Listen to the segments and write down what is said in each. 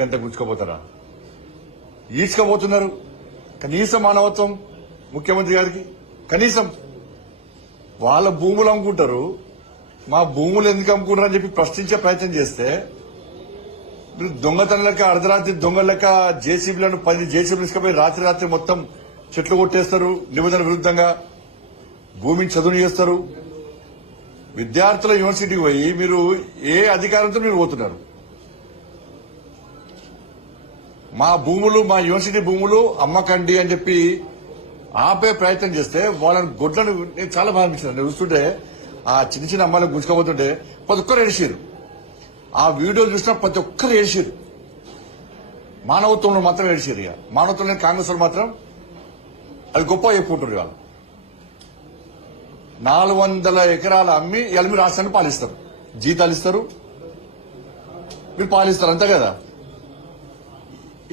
గంట గుంజుకోపోతారా? ఈడ్చుకోబోతున్నారు. కనీసం మానవత్వం ముఖ్యమంత్రి గారికి కనీసం వాళ్ళ భూములు అమ్ముకుంటారు, మా భూములు ఎందుకు అమ్ముకుంటారు అని చెప్పి ప్రశ్నించే ప్రయత్నం చేస్తే మీరు దొంగతనం లెక్క అర్ధరాత్రి దొంగ లెక్క జేసీబీలను 10 జేసీబీలు తీసుకుపోయి రాత్రి మొత్తం చెట్లు కొట్టేస్తారు. నిబంధన విరుద్ధంగా భూమిని చదువు చేస్తారు. విద్యార్థుల యూనివర్సిటీకి పోయి మీరు ఏ అధికారంతో మీరు పోతున్నారు? మా భూములు, మా యూనివర్సిటీ భూములు అమ్మకండి అని చెప్పి ఆపే ప్రయత్నం చేస్తే వాళ్ళని గొడ్లను నేను చాలా బాగా అనిపించింది. నేను చూస్తుంటే ఆ చిన్న అమ్మాయిలకు గుంజుకోబోతుంటే ప్రతి ఒక్కరు ఏడిచారు. ఆ వీడియోలు చూసినా ప్రతి ఒక్కరు ఏడిచారు. మానవత్వంలో మాత్రం ఏడిచారు. ఇక మానవత్వం లేని కాంగ్రెస్ వాళ్ళు మాత్రం అది గొప్ప చెప్పుకుంటారు. ఇవాళ 400 ఎకరాలు అమ్మి ఇవాళ మీరు రాష్ట్రాన్ని పాలిస్తారు, జీతాలు ఇస్తారు, మీరు పాలిస్తారు అంతే కదా.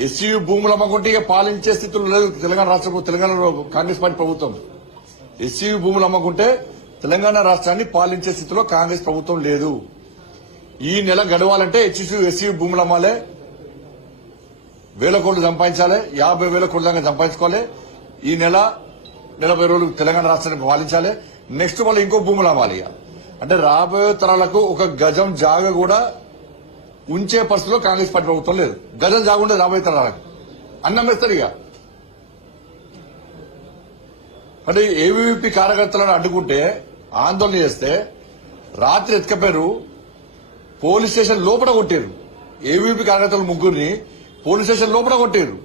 ఎస్సీ భూములు అమ్మకుంటే ఇక పాలించే స్థితిలో లేదు తెలంగాణలో కాంగ్రెస్ పార్టీ ప్రభుత్వం. ఎస్సీ భూములు అమ్మకుంటే తెలంగాణ రాష్ట్రాన్ని పాలించే స్థితిలో కాంగ్రెస్ ప్రభుత్వం లేదు. ఈ నెల గడవాలంటే ఎస్సీ భూములు అమ్మాలే, 1000 కోట్లు సంపాదించాలి, 50,000 కోట్ల దాకా సంపాదించుకోవాలి. ఈ నెల 40 రోజులు తెలంగాణ రాష్ట్రాన్ని పాలించాలి. నెక్స్ట్ వాళ్ళు ఇంకో భూములు అమ్మాలి. అంటే రాబోయే తరాలకు ఒక గజం జాగ కూడా ఉంచే పరిస్థితిలో కాంగ్రెస్ పార్టీ ప్రభుత్వం లేదు. గజం జాగుండే రాబోయే తరాలకు అన్నం వేస్తారు. ఇక అంటే ఏవీవీపీ కార్యకర్తలను అడ్డుకుంటే ఆందోళన చేస్తే రాత్రి ఎత్తుకపోయారు, పోలీస్ స్టేషన్ లోపల కొట్టారు. ఏవీవీపీ కార్యకర్తలు ముగ్గురిని పోలీస్ స్టేషన్ లోపల కొట్టారు.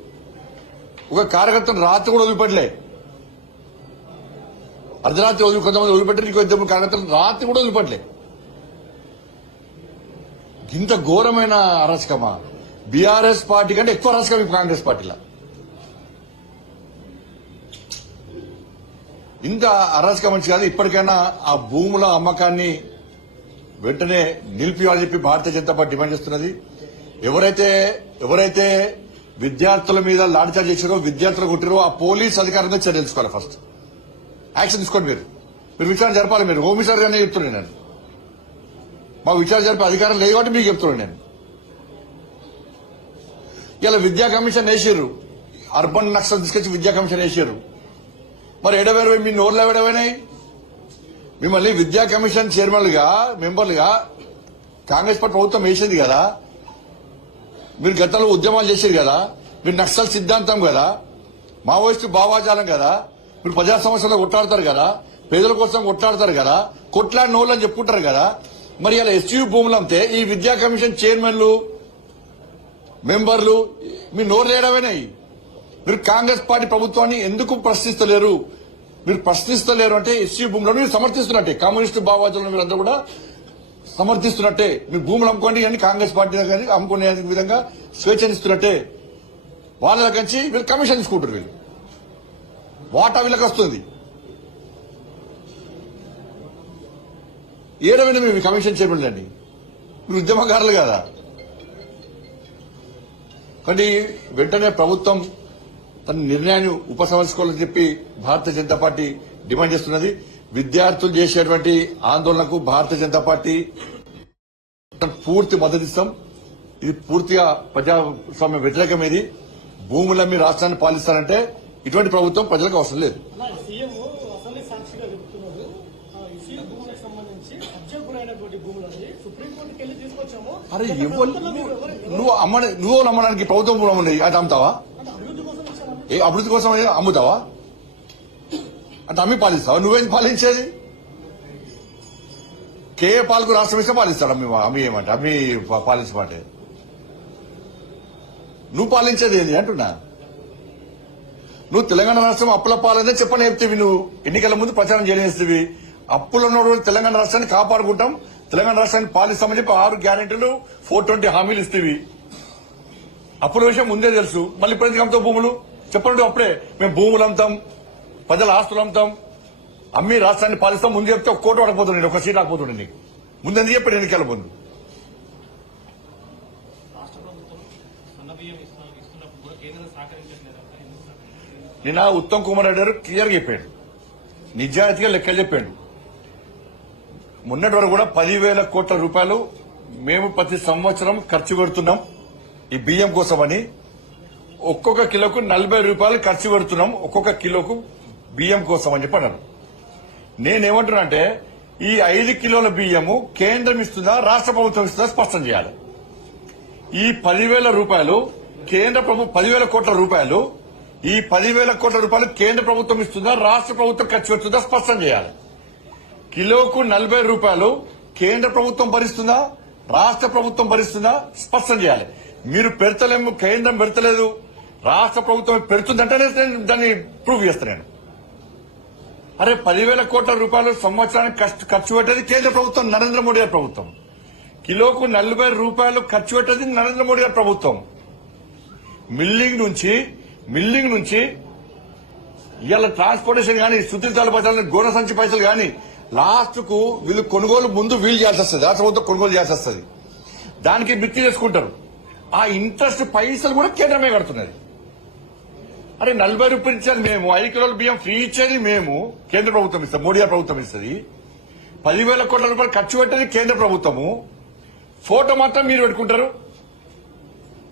ఒక కార్యకర్తను రాత్రి కూడా వదిలిపెట్టలే. అర్ధరాత్రి కొంతమంది వదిలిపెట్టారు, ఇంకో 2 కార్యకర్తలు రాత్రి కూడా వదిలిపెట్టలే. ఇంత ఘోరమైన అరాచకమా? బీఆర్ఎస్ పార్టీ కంటే ఎక్కువ అరాచకం కాంగ్రెస్ పార్టీలో. ఇంత అరాచకం మంచి కాదు. ఇప్పటికైనా ఆ భూముల అమ్మకాన్ని వెంటనే నిలిపియాలని చెప్పి భారతీయ జనతా పార్టీ డిమాండ్ చేస్తున్నది. ఎవరైతే విద్యార్థుల మీద లాఠీచార్జ్ చేశారో, విద్యార్థులు కొట్టారో ఆ పోలీస్ అధికారుల మీద చర్యలు తీసుకోవాలి. ఫస్ట్ యాక్షన్ తీసుకోండి. మీరు విచారణ జరపాలి. మీరు హోమ్ మినిస్టర్ గానే చెప్తున్నాను నేను. మాకు విచారణ జరిపే అధికారం లేదు కాబట్టి మీకు చెప్తున్నాను నేను. ఇలా విద్యా కమిషన్ వేసారు, అర్బన్ నక్సల్ తీసుకొచ్చి విద్యా కమిషన్ వేసారు. మరి ఎడవేరు మీ నోర్లు ఎడవైనాయి? మిమ్మల్ని విద్యా కమిషన్ చైర్మన్లుగా, మెంబర్లుగా కాంగ్రెస్ పార్టీ ప్రభుత్వం వేసింది కదా. మీరు గతంలో ఉద్యమాలు చేశారు కదా. మీరు నక్సల్ సిద్ధాంతం కదా, మావోయిస్టు భావాజాలం కదా. మీరు ప్రజా సమస్యల్లో కొట్లాడతారు కదా, పేదల కోసం కొట్లాడతారు కదా, కొట్లాడిన వాళ్ళు అని చెప్పుకుంటారు కదా. మరి ఇలా ఎస్యూ భూములు అమ్మితే ఈ విద్యా కమిషన్ చైర్మన్లు, మెంబర్లు మీ నోరు లేడమైనాయి. మీరు కాంగ్రెస్ పార్టీ ప్రభుత్వాన్ని ఎందుకు ప్రశ్నిస్తలేరు? మీరు ప్రశ్నిస్తలేరు అంటే ఎస్యూ భూములను మీరు సమర్థిస్తున్నట్టే. కమ్యూనిస్టు భావజాలను మీరందరూ కూడా సమర్థిస్తున్నట్టే. మీరు భూములు అమ్ముకోండి అని కాంగ్రెస్ పార్టీ కానీ అమ్ముకునే విధంగా స్వేచ్ఛనిస్తున్నట్టే. వాళ్ళ దగ్గర నుంచి వీళ్ళు కమిషన్ తీసుకుంటారు. వీళ్ళు వాటా వీళ్ళకి వస్తుంది. ఏడవైనా మేము కమిషన్ చైర్మన్లు అండి, మీరు ఉద్యమకారులు కదా. కానీ వెంటనే ప్రభుత్వం తన నిర్ణయాన్ని ఉపసంహరించుకోవాలని చెప్పి భారతీయ జనతా పార్టీ డిమాండ్ చేస్తున్నది. విద్యార్థులు చేసేటువంటి ఆందోళనకు భారతీయ జనతా పార్టీ పూర్తి మద్దతు ఇస్తాం. ఇది పూర్తిగా ప్రజాస్వామ్య వ్యతిరేకం. ఇది భూములమ్మి రాష్ట్రాన్ని పాలిస్తారంటే ఇటువంటి ప్రభుత్వం ప్రజలకు అవసరం లేదు. అరే నువ్వు అమ్మడానికి ప్రభుత్వం భూములు అమ్మని అది అమ్ముతావా? ఏ అభివృద్ధి కోసం అమ్ముతావా? అంటే అమ్మి పాలిస్తావా? నువ్వేం పాలించేది? కేఏ పాలకు రాష్ట్రం ఇస్తే పాలిస్తాడు. అమ్మి ఏమంటే అమ్మి పాలించమంటే నువ్వు పాలించేది ఏంది అంటున్నా. నువ్వు తెలంగాణ రాష్ట్రం అప్పుల పాలనే చెప్పని చెప్తేవి. నువ్వు ఎన్నికల ముందు ప్రచారం చేయనిస్తేవి. అప్పులు ఉన్నటువంటి తెలంగాణ రాష్ట్రాన్ని కాపాడుకుంటాం, తెలంగాణ రాష్ట్రాన్ని పాలిస్తామని చెప్పి 6 గ్యారెంటీలు 420 హామీలు ఇస్తేవి. అప్పుల విషయం ముందే తెలుసు. మళ్ళీ ఇప్పుడు ఎందుకు అమ్ముతావు భూములు? చెప్పండి. అప్పుడే మేము భూములు అమ్ముతాం, ప్రజల ఆస్తులు అమ్ముతాం, అమ్మి రాష్ట్రాన్ని పాలిస్తాం ముందు చెప్తే 1 కోటి పడకపోతుండే, 1 సీట్ రాకపోతుండే. నీకు ముందెందుకు చెప్పాడు ఎన్నికల ముందు? నిన్న ఉత్తమ్ కుమార్ రెడ్డి గారు క్లియర్గా చెప్పాడు, నిజాయితీగా లెక్కలు చెప్పాడు. మొన్నటి వరకు కూడా 10,000 కోట్ల రూపాయలు మేము ప్రతి సంవత్సరం ఖర్చు పెడుతున్నాం. ఈ బియ్యం కోసమని ఒక్కొక్క కిలోకు 40 రూపాయలు ఖర్చు పెడుతున్నాం ఒక్కొక్క కిలోకు బియ్యం కోసం అని చెప్పి అన్నారు. నేనేమంటున్నా అంటే ఈ 5 కిలోల బియ్యము కేంద్రం ఇస్తుందా రాష్ట్ర ప్రభుత్వం ఇస్తుందా స్పష్టం చేయాలి. ఈ 10,000 రూపాయలు కేంద్ర ప్రభుత్వం 10,000 కోట్ల రూపాయలు ఈ 10,000 కోట్ల రూపాయలు కేంద్ర ప్రభుత్వం ఇస్తుందా రాష్ట్ర ప్రభుత్వం ఖర్చు పెడుతుందా స్పష్టం చేయాలి. కిలోకు 40 రూపాయలు కేంద్ర ప్రభుత్వం భరిస్తుందా రాష్ట్ర ప్రభుత్వం భరిస్తుందా స్పష్టం చేయాలి. మీరు పెడతలేము, కేంద్రం పెడతలేదు, రాష్ట్ర ప్రభుత్వం పెడుతుందంటే నేను దాన్ని ప్రూవ్ చేస్తాను. నేను అరే 10,000 కోట్ల రూపాయలు సంవత్సరానికి ఖర్చు పెట్టేది కేంద్ర ప్రభుత్వం, నరేంద్ర మోడీ గారి ప్రభుత్వం. కిలోకు 40 రూపాయలు ఖర్చు పెట్టేది నరేంద్ర మోడీ గారి ప్రభుత్వం. మిల్లింగ్ నుంచి ఇవాళ ట్రాన్స్పోర్టేషన్ కానీ శుద్ధితాల పైసలు గోడ సంచి పైసలు కానీ లాస్ట్ కు వీళ్ళు కొనుగోలు ముందు వీలు చేయాల్సి వస్తుంది, రాష్ట్ర ప్రభుత్వం కొనుగోలు చేయాల్సి వస్తుంది. దానికి మిత్తి చేసుకుంటారు. ఆ ఇంట్రెస్ట్ పైసలు కూడా కేంద్రమే కడుతున్నది. అరే 40 రూపాయలు ఇచ్చారు మేము, 5 కిలోల బియ్యం ఫ్రీ ఇచ్చేది మేము, కేంద్ర ప్రభుత్వం ఇస్తుంది, మోడీ గారి ప్రభుత్వం ఇస్తుంది. 10,000 కోట్ల రూపాయలు ఖర్చు పెట్టేది కేంద్ర ప్రభుత్వము. ఫోటో మాత్రం మీరు పెట్టుకుంటారు.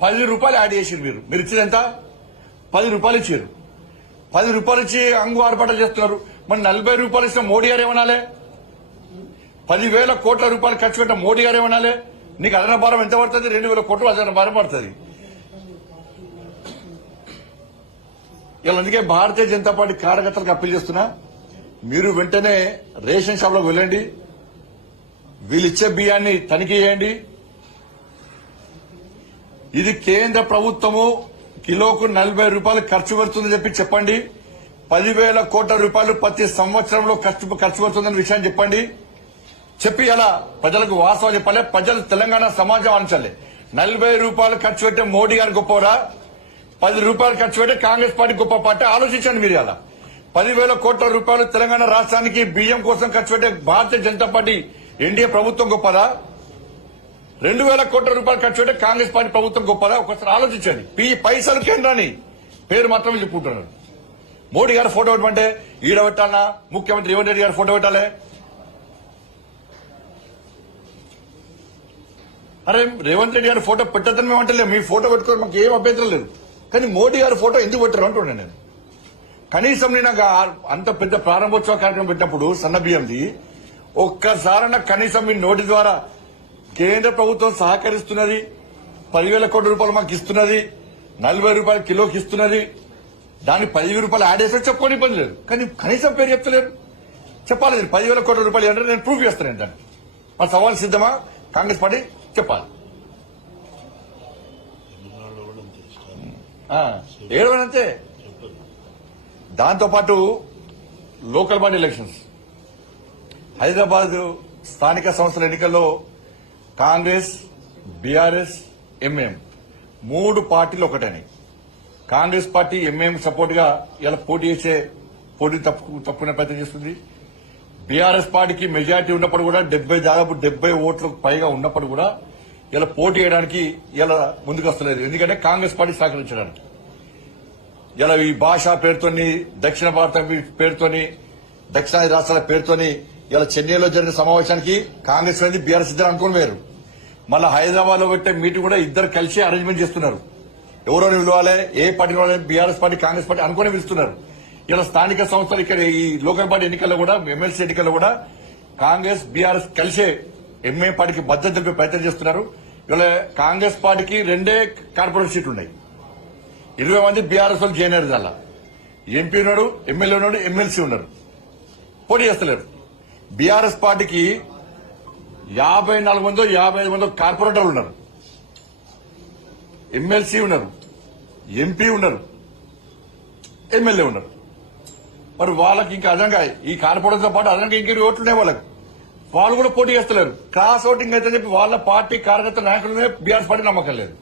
10 రూపాయలు యాడ్ చేసారు మీరు ఇచ్చింది ఎంత? 10 రూపాయలు ఇచ్చారు. 10 రూపాయలు ఇచ్చి అంగు ఆర్పాటలు చేస్తున్నారు. మరి 40 రూపాయలు ఇచ్చిన మోడీ గారు ఏమనాలి? 10,000 కోట్ల రూపాయలు ఖర్చు పెట్టిన మోడీ గారు ఏమనాలి? నీకు అదన భారం ఎంత పడుతుంది? 2,000 కోట్లు అదన భారం పడుతుంది. ఇలా అందుకే భారతీయ జనతా పార్టీ కార్యకర్తలకు అప్పీల్ చేస్తున్నా, మీరు వెంటనే రేషన్ షాప్ లోకి వెళ్ళండి, వీళ్ళిచ్చే బియ్యాన్ని తనిఖీ చేయండి. ఇది కేంద్ర ప్రభుత్వము కిలోకు 40 రూపాయలు ఖర్చు పెడుతుందని చెప్పండి. 10,000 కోట్ల రూపాయలు ప్రతి సంవత్సరంలో ఖర్చు పెడుతుందన్న విషయాన్ని చెప్పి అలా ప్రజలకు వాస్తవం చెప్పాలి. ప్రజలు తెలంగాణ సమాజం ఆలోచించాలి. 40 రూపాయలు ఖర్చు పెట్టే మోడీ గారు గొప్పవరా, 10 రూపాయలు ఖర్చు పెట్టే కాంగ్రెస్ పార్టీ గొప్ప పార్టీ? ఆలోచించండి మీరు. అలా 10,000 కోట్ల రూపాయలు తెలంగాణ రాష్ట్రానికి బియ్యం కోసం ఖర్చు పెట్టే భారతీయ జనతా పార్టీ ఎన్డీఏ ప్రభుత్వం గొప్పదా? 2,000 కోట్ల రూపాయలు ఖర్చు పెట్టే కాంగ్రెస్ పార్టీ ప్రభుత్వం గొప్పదా? ఒకసారి ఆలోచించండి. పైసలు కేంద్రాన్ని పేరు మాత్రమే చెప్పుకుంటున్నారు. మోడీ గారు ఫోటో పెట్టమంటే ఈడ పెట్టాలన్నా, ముఖ్యమంత్రి రేవంత్ రెడ్డి గారు ఫోటో పెట్టాలి. అరే రేవంత్ రెడ్డి గారి ఫోటో పెట్టద్దని మేము అంటలేదు, మీ ఫోటో పెట్టుకోవడం మాకు ఏం అభ్యంతరం లేదు. కానీ మోడీ గారి ఫోటో ఎందుకు పెట్టారు అంటున్నాను నేను. కనీసం నేను అంత పెద్ద ప్రారంభోత్సవ కార్యక్రమం పెట్టినప్పుడు సన్న బియ్యంది ఒక్కసారన్నా కనీసం మీ నోటి ద్వారా కేంద్ర ప్రభుత్వం సహకరిస్తున్నది, 10,000 కోట్ల రూపాయలు మాకు ఇస్తున్నది, 40 రూపాయలు కిలోకి ఇస్తున్నది, దాన్ని 10,000 రూపాయలు యాడ్ చేస్తే చెప్పుకొని ఇబ్బంది లేదు. కానీ కనీసం పేరు చెప్తలేరు. చెప్పాలి 10,000 కోట్ల రూపాయలు అంటే నేను ప్రూఫ్ చేస్తాను. దాన్ని మా సవాల్ సిద్ధమా? కాంగ్రెస్ పార్టీ చెప్పాలి. ఏడవనంతే. దాంతోపాటు లోకల్ బాడీ ఎలక్షన్స్, హైదరాబాద్ స్థానిక సంస్థల ఎన్నికల్లో కాంగ్రెస్, బీఆర్ఎస్, ఎంఐఎం 3 పార్టీలు ఒకటని. కాంగ్రెస్ పార్టీ ఎంఐఎం సపోర్ట్ గా ఇలా పోటీ తప్పుకునే ప్రయత్నం చేస్తుంది. బీఆర్ఎస్ పార్టీకి మెజారిటీ ఉన్నప్పుడు కూడా దాదాపు 70 ఓట్లకు పైగా ఉన్నప్పుడు కూడా ఇలా పోటీ చేయడానికి ఇలా ముందుకు వస్తలేదు. ఎందుకంటే కాంగ్రెస్ పార్టీ సహకరించడానికి ఇలా ఈ భాష పేరుతోని, దక్షిణ భారత పేరుతోని, దక్షిణాది రాష్ట్రాల పేరుతోని ఇలా చెన్నైలో జరిగిన సమావేశానికి కాంగ్రెస్ అనేది బీఆర్ఎస్ ఇద్దరు అనుకుని వేరు. మళ్ళీ హైదరాబాద్ లో పెట్టే మీటింగ్ కూడా ఇద్దరు కలిసి అరేంజ్మెంట్ చేస్తున్నారు. ఎవరోని పిలవాలి, ఏ party BRS party Congress party అనుకుని పిలుస్తున్నారు. ఇలా స్థానిక సంస్థలు ఇక్కడ ఈ లోకల్ బాడీ ఎన్నికల్లో కూడా, ఎమ్మెల్సీ ఎన్నికల్లో కూడా కాంగ్రెస్, బీఆర్ఎస్ కలిసే ఎంఐ పార్టీకి మద్దతు తెలిపే ప్రయత్నం చేస్తున్నారు. ఇలా కాంగ్రెస్ పార్టీకి 2 కార్పొరేట్ సీట్లు ఉన్నాయి. 20 మంది బీఆర్ఎస్ వాళ్ళు జాయిన్ అయ్యారు. దానిలో ఎంపీ ఉన్నాడు, ఎమ్మెల్యే ఉన్నాడు, ఎమ్మెల్సీ ఉన్నారు, పోటీ చేస్తలేరు. బీఆర్ఎస్ పార్టీకి 54 మందో 55 మందో కార్పొరేటర్లు ఉన్నారు, ఎమ్మెల్సీ ఉన్నారు, ఎంపీ ఉన్నారు, ఎమ్మెల్యే ఉన్నారు. మరి వాళ్ళకి ఇంకా అదనంగా ఈ కార్పొరేటర్తో పాటు అదనంగా ఇంకెన్ని ఓట్లున్నాయి వాళ్ళకి. వాళ్ళు కూడా పోటీ చేస్తలేరు. క్రాస్ ఓటింగ్ అయితే చెప్పి వాళ్ళ పార్టీ కార్యకర్త నాయకులనే బీఆర్ఎస్ పార్టీ నమ్మకం లేదు.